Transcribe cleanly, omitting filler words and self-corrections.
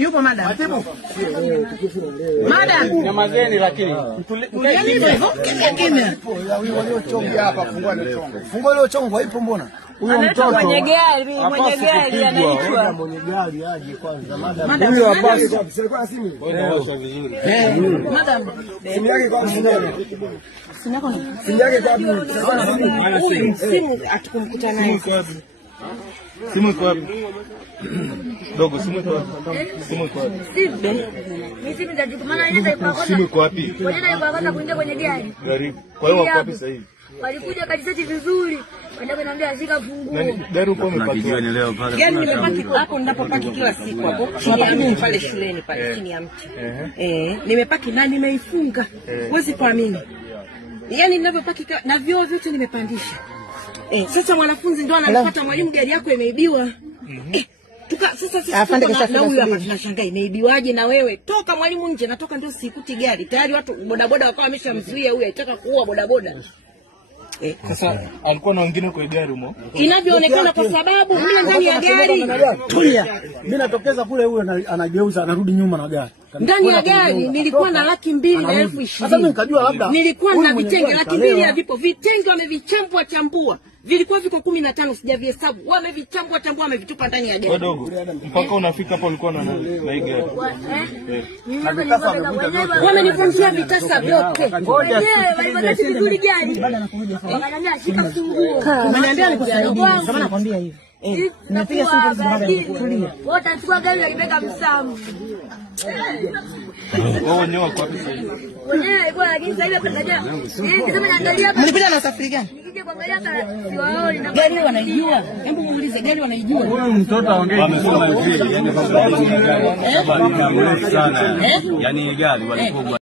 Yupo madam. Madam. Nyamazeni lakini. Kimya. Waliochongwa hapa fungua ile chongo. Fungua ile chongo haipo mbona? Huyo mtoto mwenye gari anaitwa. Mwenye gari aje kwanza madam. Huyo hapa sikuwa simu. Wewe vizuri. Madam. Simu yake kwa mmoja. Simu yako ni? Simu yake kwa Simu atukumkuta naye. Simu iko wapi? Dogo, simu iko wapi? Simu iko wapi? Simu za jukumana inaenda kwa Simu iko wapi? wanaenda kwa kwanza kuingia kwenye gari. Gari. Kwa hiyo wako wapi sasa hivi? Walikuja kadiseti vizuri. Wanaenda kuniambia shika funguo. Gari uko umepakiwa ni leo pale. Gari nimepaki hapo ninapopaki kila siku hapo. Tunapaki mimi pale shuleni pale chini ya mti. Nimepaki na nimeifunga. Huwezi kuamini. Yaani ninapopaki na vioo vyote nimepandisha. Sasa mwanafunzi ndo anamfuata mwalimu, gari yako imeibiwa. Sasa na huyu hapa tunashangaa imeibiwaje na wewe? Toka mwalimu nje, natoka ndio sikuti gari. Tayari watu bodaboda wakawa wameshamzuia huyu aitaka kuua bodaboda. Sasa alikuwa na wengine kwa gari humo. Inavyoonekana kwa sababu mimi ndani ya gari. Tulia. Mimi natokeza kule huyo anageuza anarudi nyuma na gari. Ndani ya gari nilikuwa na 220,000. Sasa mimi nikajua labda nilikuwa na vitenge 200,000 havipo. Vitenge wamevichambua chambua. Vilikuwa viko 15 sijavihesabu. Wamevichambua chambua wamevitupa ndani ya gari. Dogo. Mpaka unafika hapo ulikuwa na hii gari. Wamenifungia vitasa vyote. Wenyewe walipata vizuri gari. Wananiambia shika funguo. Umeniambia nikusaidie. Sasa nakwambia hivi. Napiga simu polisi baada ya kutulia. Wote achukua gari alibeka msamu. Wao wenyewe wako wapi sasa hivi? Wenyewe bwana lakini sasa hivi tunajua. Kisema naangalia hapa. Mlikuja na safari gani? Nikija kuangalia siwaoni na Gari wanaijua. Hebu muulize gari wanaijua. Huyu mtoto aongee. Wamesema hivi, yani baba sana. Yani gari walikuwa